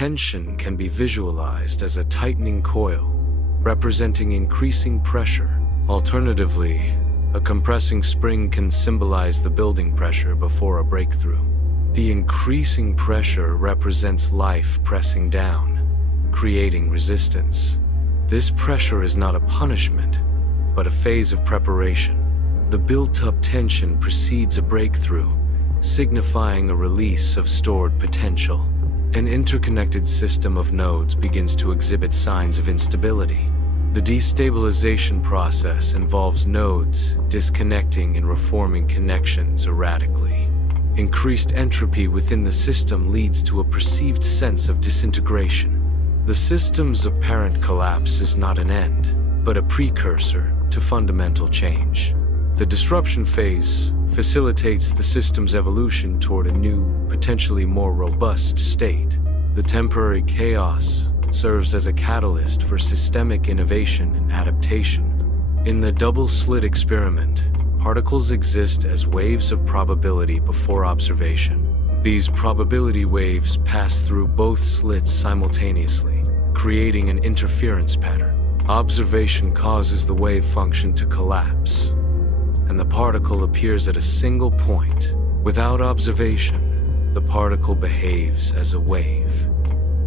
tension can be visualized as a tightening coil, representing increasing pressure. Alternatively, a compressing spring can symbolize the building pressure before a breakthrough. The increasing pressure represents life pressing down, creating resistance. This pressure is not a punishment, but a phase of preparation. The built-up tension precedes a breakthrough, signifying a release of stored potential. An interconnected system of nodes begins to exhibit signs of instability. The destabilization process involves nodes disconnecting and reforming connections erratically. Increased entropy within the system leads to a perceived sense of disintegration. The system's apparent collapse is not an end, but a precursor to fundamental change. The disruption phase facilitates the system's evolution toward a new, potentially more robust state. The temporary chaos serves as a catalyst for systemic innovation and adaptation. In the double-slit experiment, particles exist as waves of probability before observation. These probability waves pass through both slits simultaneously, creating an interference pattern. Observation causes the wave function to collapse, and the particle appears at a single point. Without observation, the particle behaves as a wave,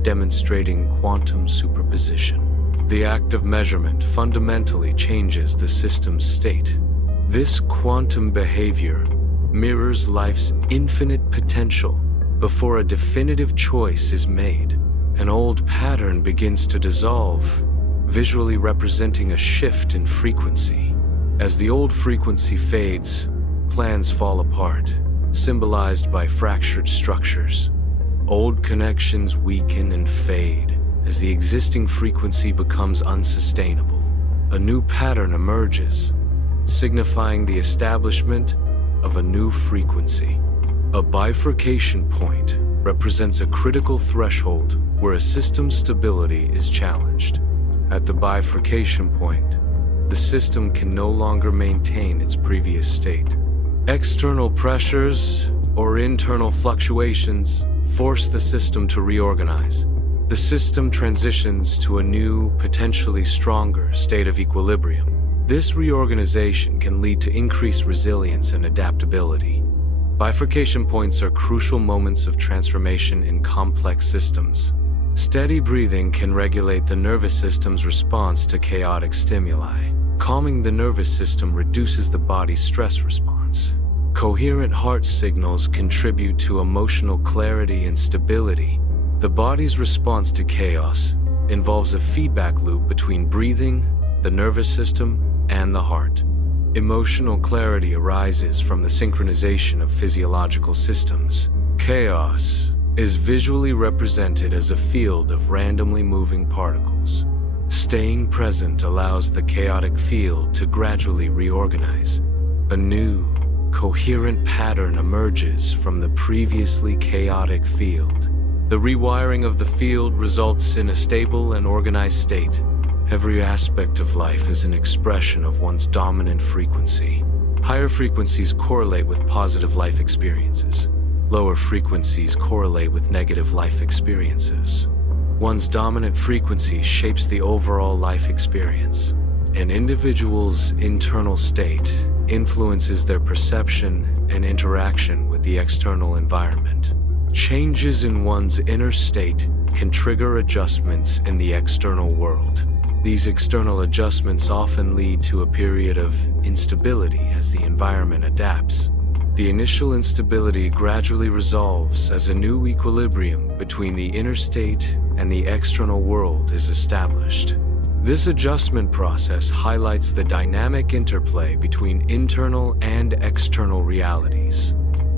demonstrating quantum superposition. The act of measurement fundamentally changes the system's state. This quantum behavior mirrors life's infinite potential before a definitive choice is made. An old pattern begins to dissolve, visually representing a shift in frequency. As the old frequency fades, plans fall apart, symbolized by fractured structures. Old connections weaken and fade as the existing frequency becomes unsustainable. A new pattern emerges, signifying the establishment of a new frequency. A bifurcation point represents a critical threshold where a system's stability is challenged. At the bifurcation point, the system can no longer maintain its previous state. External pressures or internal fluctuations force the system to reorganize. The system transitions to a new, potentially stronger state of equilibrium. This reorganization can lead to increased resilience and adaptability. Bifurcation points are crucial moments of transformation in complex systems. Steady breathing can regulate the nervous system's response to chaotic stimuli. Calming the nervous system reduces the body's stress response. Coherent heart signals contribute to emotional clarity and stability. The body's response to chaos involves a feedback loop between breathing, the nervous system, and the heart. Emotional clarity arises from the synchronization of physiological systems. Chaos is visually represented as a field of randomly moving particles. Staying present allows the chaotic field to gradually reorganize. A new, coherent pattern emerges from the previously chaotic field. The rewiring of the field results in a stable and organized state. Every aspect of life is an expression of one's dominant frequency. Higher frequencies correlate with positive life experiences. Lower frequencies correlate with negative life experiences. One's dominant frequency shapes the overall life experience. An individual's internal state influences their perception and interaction with the external environment. Changes in one's inner state can trigger adjustments in the external world. These external adjustments often lead to a period of instability as the environment adapts. The initial instability gradually resolves as a new equilibrium between the inner state and the external world is established. This adjustment process highlights the dynamic interplay between internal and external realities.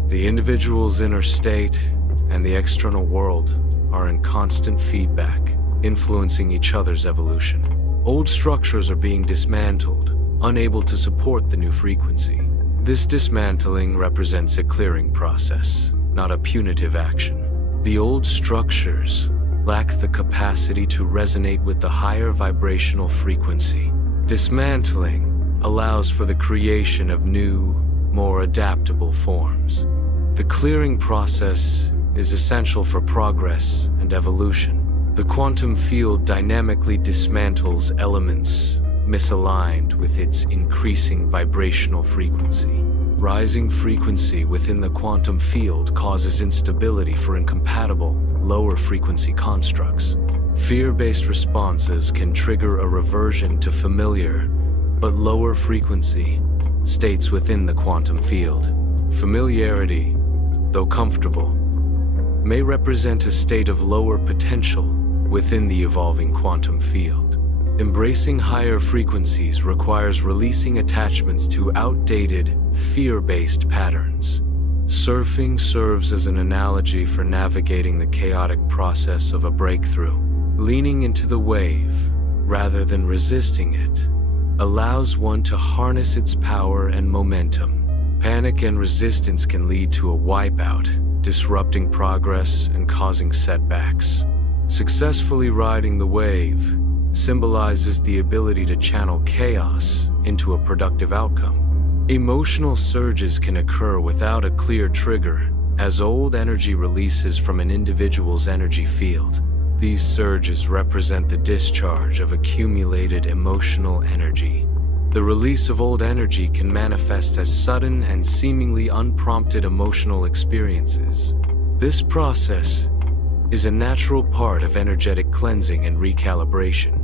The individual's inner state and the external world are in constant feedback, influencing each other's evolution. Old structures are being dismantled, unable to support the new frequency. This dismantling represents a clearing process, not a punitive action. The old structures lack the capacity to resonate with the higher vibrational frequency. Dismantling allows for the creation of new, more adaptable forms. The clearing process is essential for progress and and evolution. The quantum field dynamically dismantles elements misaligned with its increasing vibrational frequency. Rising frequency within the quantum field causes instability for incompatible, lower frequency constructs. Fear-based responses can trigger a reversion to familiar, but lower frequency, states within the quantum field. Familiarity, though comfortable, may represent a state of lower potential within the evolving quantum field. Embracing higher frequencies requires releasing attachments to outdated, fear-based patterns. Surfing serves as an analogy for navigating the chaotic process of a breakthrough. Leaning into the wave, rather than resisting it, allows one to harness its power and momentum. Panic and resistance can lead to a wipeout, disrupting progress and causing setbacks. Successfully riding the wave symbolizes the ability to channel chaos into a productive outcome. Emotional surges can occur without a clear trigger, as old energy releases from an individual's energy field. These surges represent the discharge of accumulated emotional energy. The release of old energy can manifest as sudden and seemingly unprompted emotional experiences. This process is a natural part of energetic cleansing and recalibration.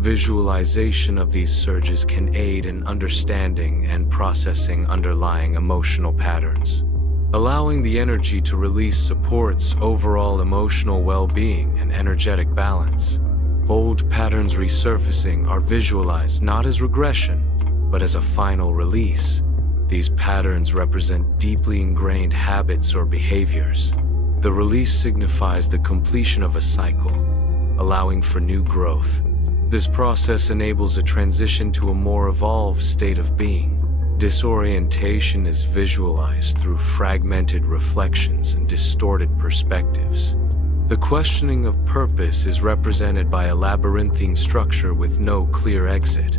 Visualization of these surges can aid in understanding and processing underlying emotional patterns. Allowing the energy to release supports overall emotional well-being and energetic balance. Old patterns resurfacing are visualized not as regression, but as a final release. These patterns represent deeply ingrained habits or behaviors. The release signifies the completion of a cycle, allowing for new growth. This process enables a transition to a more evolved state of being. Disorientation is visualized through fragmented reflections and distorted perspectives. The questioning of purpose is represented by a labyrinthine structure with no clear exit.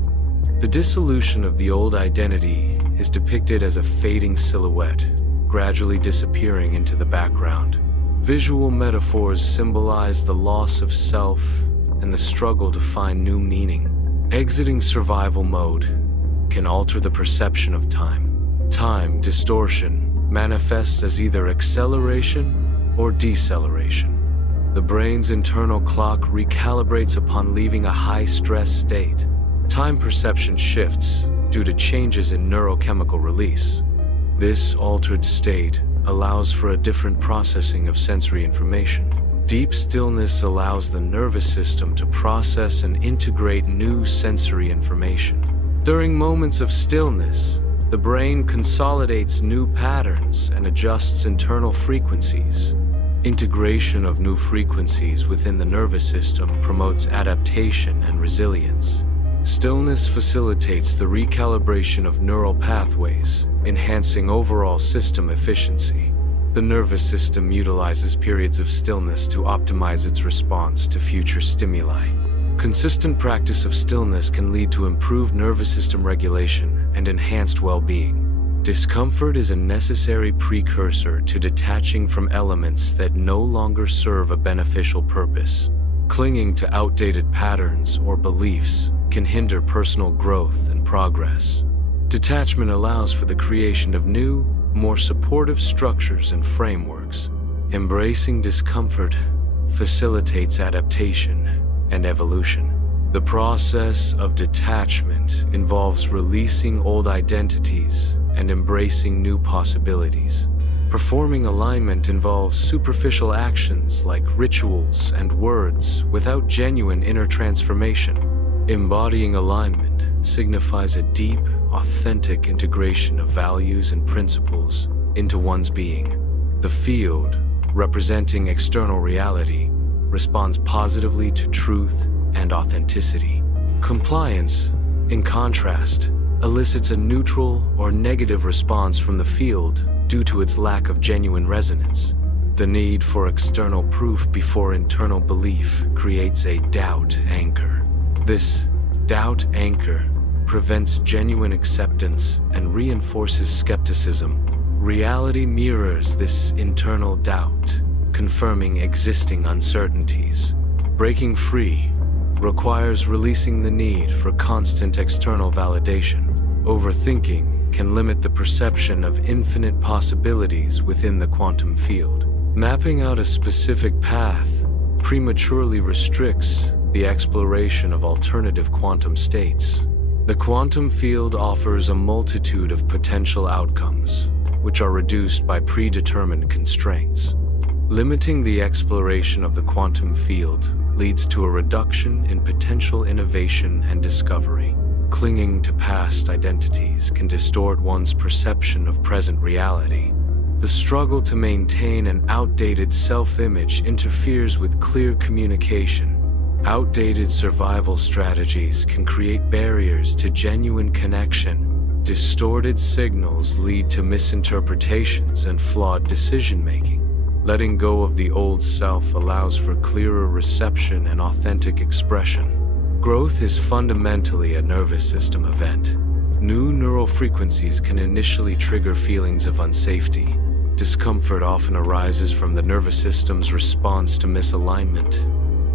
The dissolution of the old identity is depicted as a fading silhouette, gradually disappearing into the background. Visual metaphors symbolize the loss of self and the struggle to find new meaning. Exiting survival mode can alter the perception of time. Time distortion manifests as either acceleration or deceleration. The brain's internal clock recalibrates upon leaving a high-stress state. Time perception shifts due to changes in neurochemical release. This altered state allows for a different processing of sensory information. Deep stillness allows the nervous system to process and integrate new sensory information. During moments of stillness, the brain consolidates new patterns and adjusts internal frequencies. Integration of new frequencies within the nervous system promotes adaptation and resilience. Stillness facilitates the recalibration of neural pathways, enhancing overall system efficiency. The nervous system utilizes periods of stillness to optimize its response to future stimuli. Consistent practice of stillness can lead to improved nervous system regulation and enhanced well-being. Discomfort is a necessary precursor to detaching from elements that no longer serve a beneficial purpose. Clinging to outdated patterns or beliefs can hinder personal growth and progress. Detachment allows for the creation of new, more supportive structures and frameworks. Embracing discomfort facilitates adaptation and evolution. The process of detachment involves releasing old identities and embracing new possibilities. Performing alignment involves superficial actions like rituals and words without genuine inner transformation. Embodying alignment signifies a deep, authentic integration of values and principles into one's being. The field, representing external reality, responds positively to truth and authenticity. Compliance, in contrast, elicits a neutral or negative response from the field due to its lack of genuine resonance. The need for external proof before internal belief creates a doubt anchor. This doubt anchor prevents genuine acceptance and reinforces skepticism. Reality mirrors this internal doubt, confirming existing uncertainties. Breaking free requires releasing the need for constant external validation. Overthinking can limit the perception of infinite possibilities within the quantum field. Mapping out a specific path prematurely restricts the exploration of alternative quantum states. The quantum field offers a multitude of potential outcomes, which are reduced by predetermined constraints. Limiting the exploration of the quantum field leads to a reduction in potential innovation and discovery. Clinging to past identities can distort one's perception of present reality. The struggle to maintain an outdated self-image interferes with clear communication. Outdated survival strategies can create barriers to genuine connection. Distorted signals lead to misinterpretations and flawed decision-making. Letting go of the old self allows for clearer reception and authentic expression. Growth is fundamentally a nervous system event. New neural frequencies can initially trigger feelings of unsafety. Discomfort often arises from the nervous system's response to misalignment.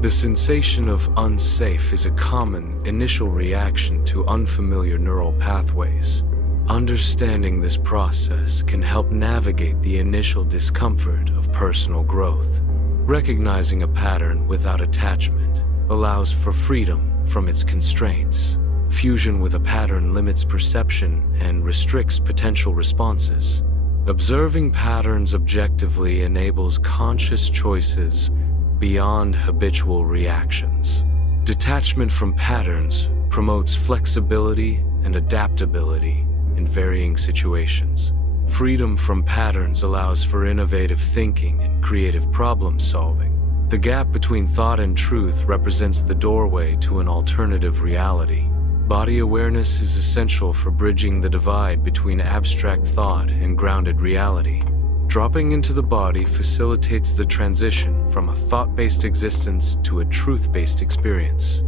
The sensation of unsafe is a common initial reaction to unfamiliar neural pathways. Understanding this process can help navigate the initial discomfort of personal growth. Recognizing a pattern without attachment allows for freedom from its constraints. Fusion with a pattern limits perception and restricts potential responses. Observing patterns objectively enables conscious choices beyond habitual reactions. Detachment from patterns promotes flexibility and adaptability in varying situations. Freedom from patterns allows for innovative thinking and creative problem solving. The gap between thought and truth represents the doorway to an alternative reality. Body awareness is essential for bridging the divide between abstract thought and grounded reality. Dropping into the body facilitates the transition from a thought-based existence to a truth-based experience.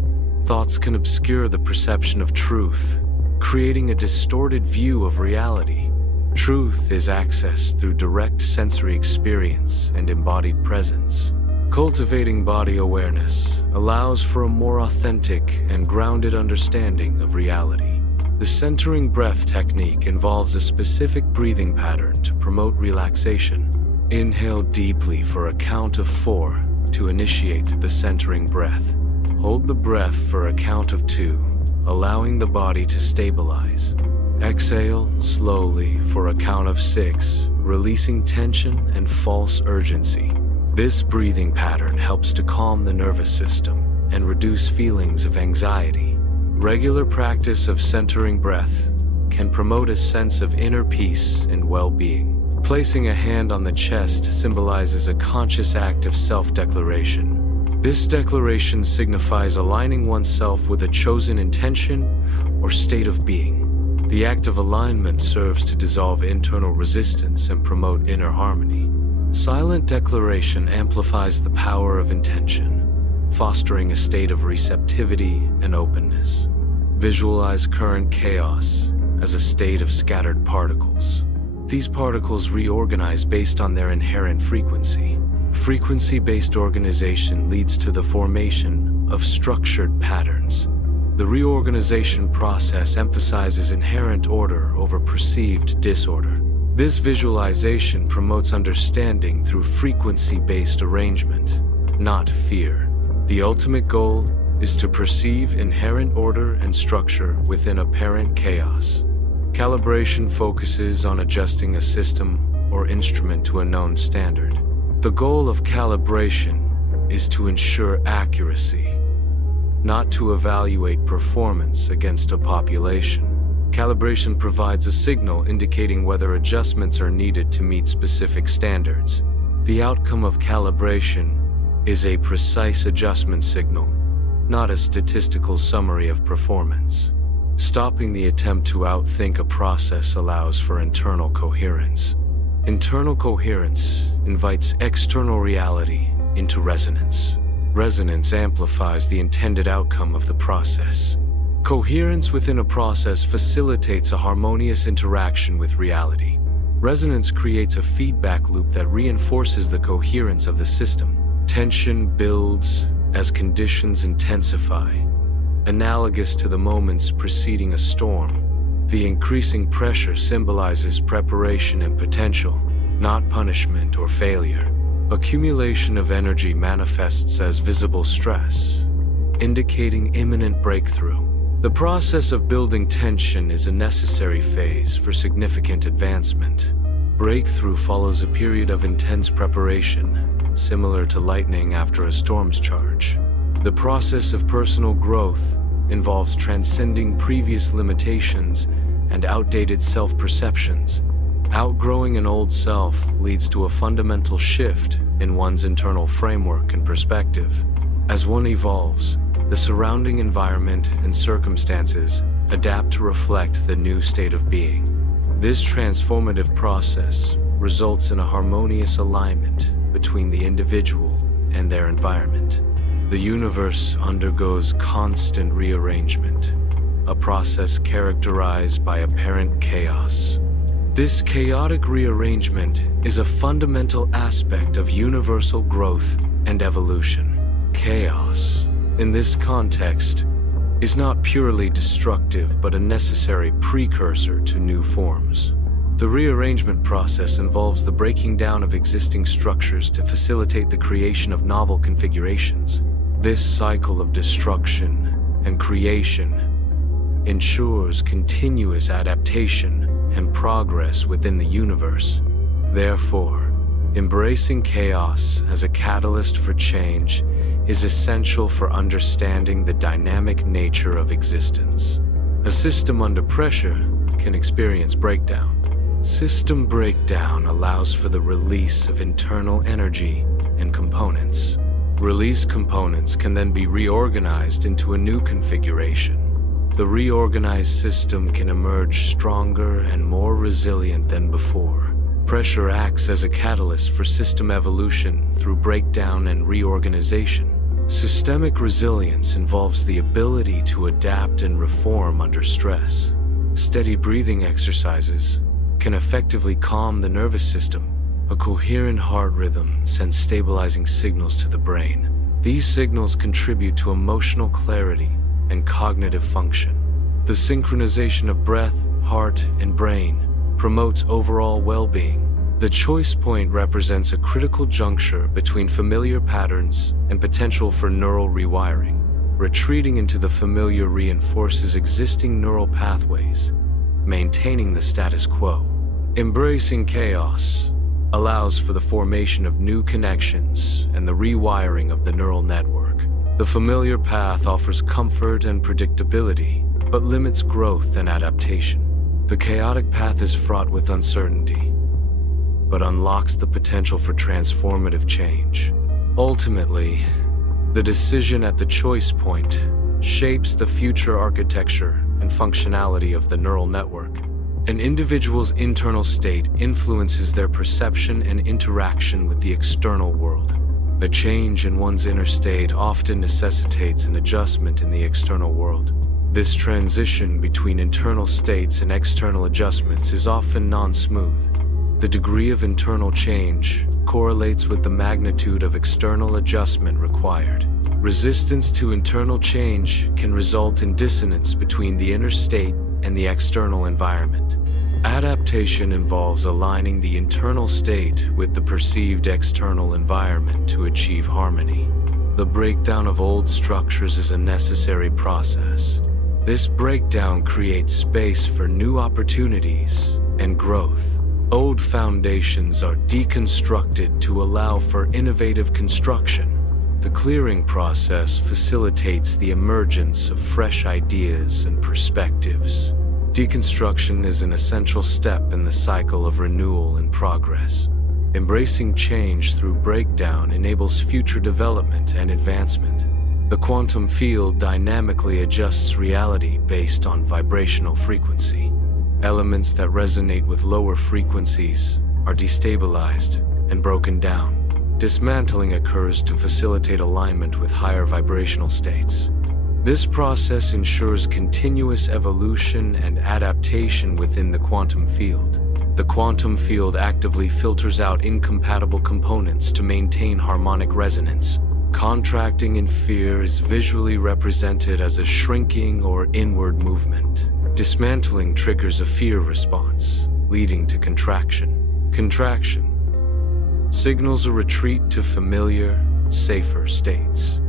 Thoughts can obscure the perception of truth, creating a distorted view of reality. Truth is accessed through direct sensory experience and embodied presence. Cultivating body awareness allows for a more authentic and grounded understanding of reality. The centering breath technique involves a specific breathing pattern to promote relaxation. Inhale deeply for a count of 4 to initiate the centering breath. Hold the breath for a count of 2, allowing the body to stabilize. Exhale slowly for a count of 6, releasing tension and false urgency. This breathing pattern helps to calm the nervous system and reduce feelings of anxiety. Regular practice of centering breath can promote a sense of inner peace and well-being. Placing a hand on the chest symbolizes a conscious act of self-declaration. This declaration signifies aligning oneself with a chosen intention or state of being. The act of alignment serves to dissolve internal resistance and promote inner harmony. Silent declaration amplifies the power of intention, fostering a state of receptivity and openness. Visualize current chaos as a state of scattered particles. These particles reorganize based on their inherent frequency. Frequency-based organization leads to the formation of structured patterns. The reorganization process emphasizes inherent order over perceived disorder. This visualization promotes understanding through frequency-based arrangement, not fear. The ultimate goal is to perceive inherent order and structure within apparent chaos. Calibration focuses on adjusting a system or instrument to a known standard. The goal of calibration is to ensure accuracy, not to evaluate performance against a population. Calibration provides a signal indicating whether adjustments are needed to meet specific standards. The outcome of calibration is a precise adjustment signal, not a statistical summary of performance. Stopping the attempt to outthink a process allows for internal coherence. Internal coherence invites external reality into resonance. Resonance amplifies the intended outcome of the process. Coherence within a process facilitates a harmonious interaction with reality. Resonance creates a feedback loop that reinforces the coherence of the system. Tension builds as conditions intensify, analogous to the moments preceding a storm. The increasing pressure symbolizes preparation and potential, not punishment or failure. Accumulation of energy manifests as visible stress, indicating imminent breakthrough. The process of building tension is a necessary phase for significant advancement. Breakthrough follows a period of intense preparation, similar to lightning after a storm's charge. The process of personal growth involves transcending previous limitations and outdated self-perceptions. Outgrowing an old self leads to a fundamental shift in one's internal framework and perspective. As one evolves, the surrounding environment and circumstances adapt to reflect the new state of being. This transformative process results in a harmonious alignment between the individual and their environment. The universe undergoes constant rearrangement, a process characterized by apparent chaos. This chaotic rearrangement is a fundamental aspect of universal growth and evolution. Chaos, in this context, is not purely destructive but a necessary precursor to new forms. The rearrangement process involves the breaking down of existing structures to facilitate the creation of novel configurations. This cycle of destruction and creation ensures continuous adaptation and progress within the universe. Therefore, embracing chaos as a catalyst for change is essential for understanding the dynamic nature of existence. A system under pressure can experience breakdown. System breakdown allows for the release of internal energy and components. Released components can then be reorganized into a new configuration. The reorganized system can emerge stronger and more resilient than before. Pressure acts as a catalyst for system evolution through breakdown and reorganization. Systemic resilience involves the ability to adapt and reform under stress. Steady breathing exercises can effectively calm the nervous system. A coherent heart rhythm sends stabilizing signals to the brain. These signals contribute to emotional clarity and cognitive function. The synchronization of breath, heart, and brain promotes overall well-being. The choice point represents a critical juncture between familiar patterns and potential for neural rewiring. Retreating into the familiar reinforces existing neural pathways, maintaining the status quo. Embracing chaos allows for the formation of new connections and the rewiring of the neural network. The familiar path offers comfort and predictability, but limits growth and adaptation. The chaotic path is fraught with uncertainty, but unlocks the potential for transformative change. Ultimately, the decision at the choice point shapes the future architecture and functionality of the neural network. An individual's internal state influences their perception and interaction with the external world. A change in one's inner state often necessitates an adjustment in the external world. This transition between internal states and external adjustments is often non-smooth. The degree of internal change correlates with the magnitude of external adjustment required. Resistance to internal change can result in dissonance between the inner state and the external environment. Adaptation involves aligning the internal state with the perceived external environment to achieve harmony. The breakdown of old structures is a necessary process. This breakdown creates space for new opportunities and growth. Old foundations are deconstructed to allow for innovative construction. The clearing process facilitates the emergence of fresh ideas and perspectives. Deconstruction is an essential step in the cycle of renewal and progress. Embracing change through breakdown enables future development and advancement. The quantum field dynamically adjusts reality based on vibrational frequency. Elements that resonate with lower frequencies are destabilized and broken down. Dismantling occurs to facilitate alignment with higher vibrational states. This process ensures continuous evolution and adaptation within the quantum field. The quantum field actively filters out incompatible components to maintain harmonic resonance. Contracting in fear is visually represented as a shrinking or inward movement. Dismantling triggers a fear response, leading to contraction. Contraction signals a retreat to familiar, safer states.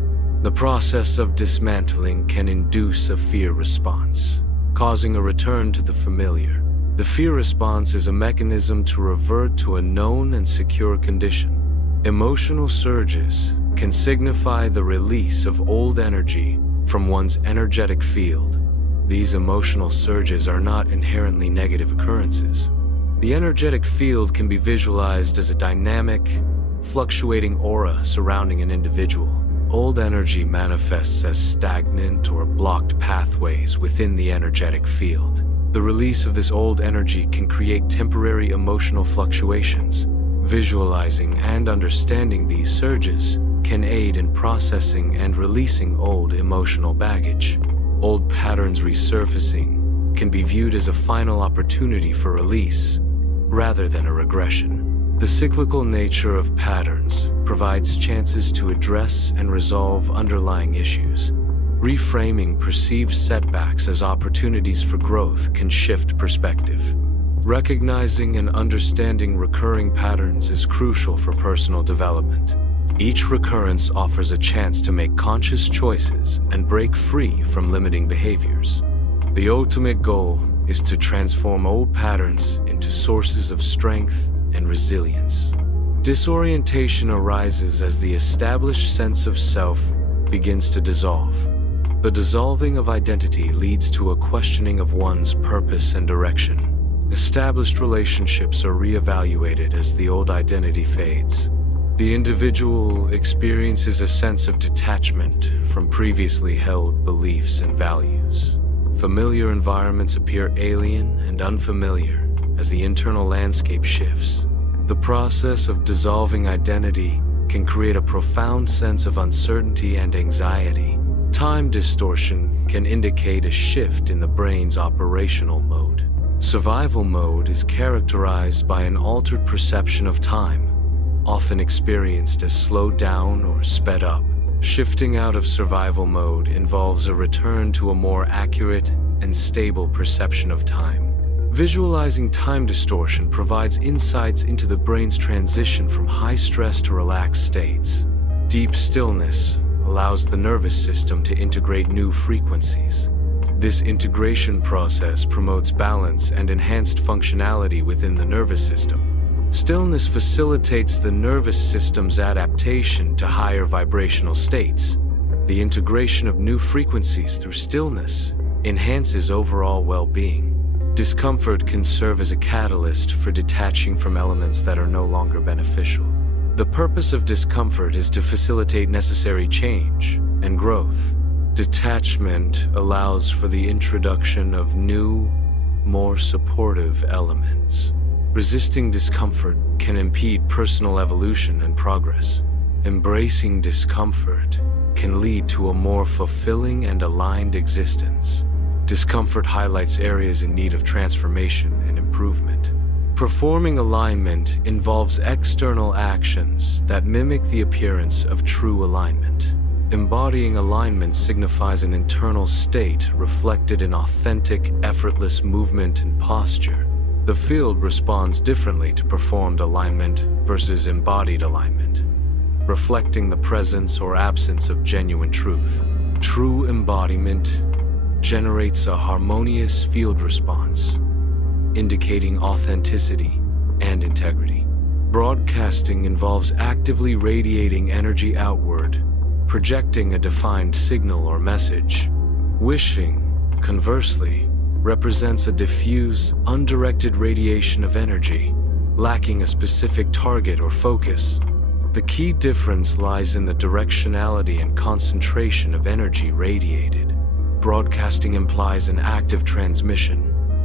The process of dismantling can induce a fear response, causing a return to the familiar. The fear response is a mechanism to revert to a known and secure condition. Emotional surges can signify the release of old energy from one's energetic field. These emotional surges are not inherently negative occurrences. The energetic field can be visualized as a dynamic, fluctuating aura surrounding an individual. Old energy manifests as stagnant or blocked pathways within the energetic field. The release of this old energy can create temporary emotional fluctuations. Visualizing and understanding these surges can aid in processing and releasing old emotional baggage. Old patterns resurfacing can be viewed as a final opportunity for release, rather than a regression. The cyclical nature of patterns provides chances to address and resolve underlying issues. Reframing perceived setbacks as opportunities for growth can shift perspective. Recognizing and understanding recurring patterns is crucial for personal development. Each recurrence offers a chance to make conscious choices and break free from limiting behaviors. The ultimate goal is to transform old patterns into sources of strength and resilience. Disorientation arises as the established sense of self begins to dissolve. The dissolving of identity leads to a questioning of one's purpose and direction. Established relationships are reevaluated as the old identity fades. The individual experiences a sense of detachment from previously held beliefs and values. Familiar environments appear alien and unfamiliar as the internal landscape shifts. The process of dissolving identity can create a profound sense of uncertainty and anxiety. Time distortion can indicate a shift in the brain's operational mode. Survival mode is characterized by an altered perception of time, often experienced as slowed down or sped up. Shifting out of survival mode involves a return to a more accurate and stable perception of time. Visualizing time distortion provides insights into the brain's transition from high stress to relaxed states. Deep stillness allows the nervous system to integrate new frequencies. This integration process promotes balance and enhanced functionality within the nervous system. Stillness facilitates the nervous system's adaptation to higher vibrational states. The integration of new frequencies through stillness enhances overall well-being. Discomfort can serve as a catalyst for detaching from elements that are no longer beneficial. The purpose of discomfort is to facilitate necessary change and growth. Detachment allows for the introduction of new, more supportive elements. Resisting discomfort can impede personal evolution and progress. Embracing discomfort can lead to a more fulfilling and aligned existence. Discomfort highlights areas in need of transformation and improvement. Performing alignment involves external actions that mimic the appearance of true alignment. Embodying alignment signifies an internal state reflected in authentic, effortless movement and posture. The field responds differently to performed alignment versus embodied alignment, reflecting the presence or absence of genuine truth. True embodiment generates a harmonious field response, indicating authenticity and integrity. Broadcasting involves actively radiating energy outward, projecting a defined signal or message. Wishing, conversely, represents a diffuse, undirected radiation of energy, lacking a specific target or focus. The key difference lies in the directionality and concentration of energy radiated. Broadcasting implies an active transmission,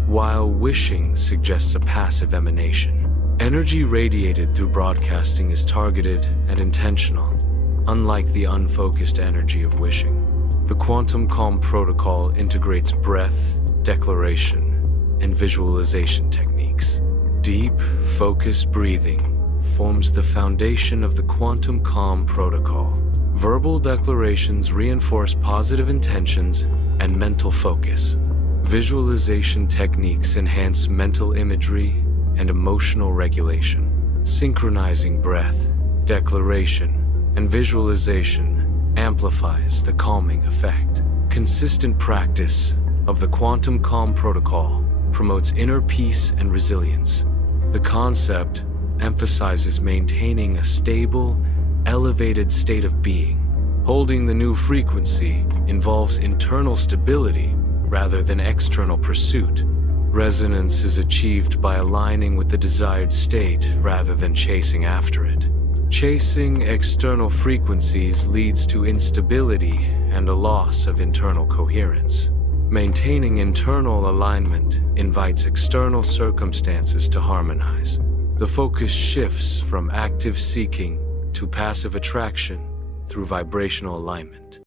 while wishing suggests a passive emanation. Energy radiated through broadcasting is targeted and intentional, unlike the unfocused energy of wishing. The quantum calm protocol integrates breath, declaration, and visualization techniques. Deep, focused breathing forms the foundation of the quantum calm protocol. Verbal declarations reinforce positive intentions and mental focus. Visualization techniques enhance mental imagery and emotional regulation. Synchronizing breath, declaration, and visualization amplifies the calming effect. Consistent practice of the quantum calm protocol promotes inner peace and resilience. The concept emphasizes maintaining a stable, elevated state of being. Holding the new frequency involves internal stability rather than external pursuit. Resonance is achieved by aligning with the desired state rather than chasing after it. Chasing external frequencies leads to instability and a loss of internal coherence. Maintaining internal alignment invites external circumstances to harmonize. The focus shifts from active seeking to passive attraction through vibrational alignment.